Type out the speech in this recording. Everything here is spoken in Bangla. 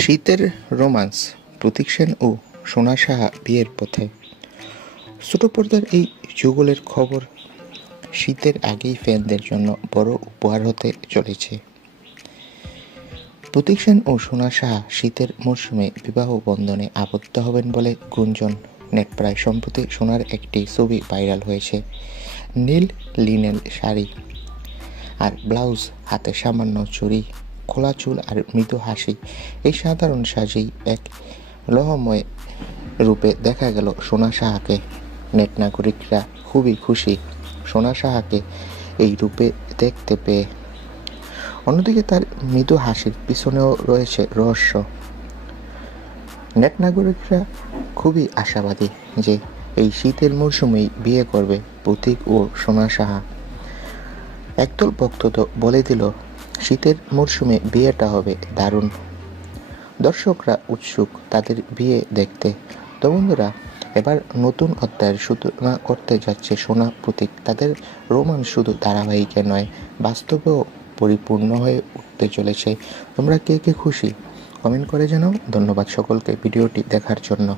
শীতের রোমান্স, প্রতীক সেন ও সোনা সাহা বিয়ের পথে। ছোট পর্দার এই যুগলের খবর শীতের আগেই ফ্যানদের জন্য বড় উপহার হতে চলেছে। প্রতীক সেন ও সোনা সাহা শীতের মরশুমে বিবাহ বন্ধনে আবদ্ধ হবেন বলে গুঞ্জন। নেটপাড়ায় সম্প্রতি সোনার একটি ছবি ভাইরাল হয়েছে। নীল লিনেন শাড়ি আর ব্লাউজ, হাতে সামান্য চুড়ি, খোলা চুল আর মৃদু হাসি। এই সাধারণ সাজেই এক লহময় রূপে দেখা গেল সোনা সাহাকে। নেট নাগরিকরা খুবই খুশি সোনা সাহাকে এই রূপে দেখতে পেয়ে। অন্যদিকে তার মৃদু হাসির পিছনেও রয়েছে রহস্য। নেট নাগরিকরা খুবই আশাবাদী যে এই শীতের মরশুমেই বিয়ে করবে প্রতীক ও সোনা সাহা। একদল ভক্ত তো বলে দিল শীতের মরশুমে বিয়েটা হবে দারুণ। দর্শকরা উৎসুক তাদের বিয়ে দেখতে। তো বন্ধুরা, এবার নতুন অধ্যায়ের সূচনা করতে যাচ্ছে সোনা প্রতীক। তাদের রোমান্স শুধু ধারাবাহিকে নয়, বাস্তবেও পরিপূর্ণ হয়ে উঠতে চলেছে। তোমরা কে কে খুশি কমেন্ট করে জানাও। ধন্যবাদ সকলকে ভিডিওটি দেখার জন্য।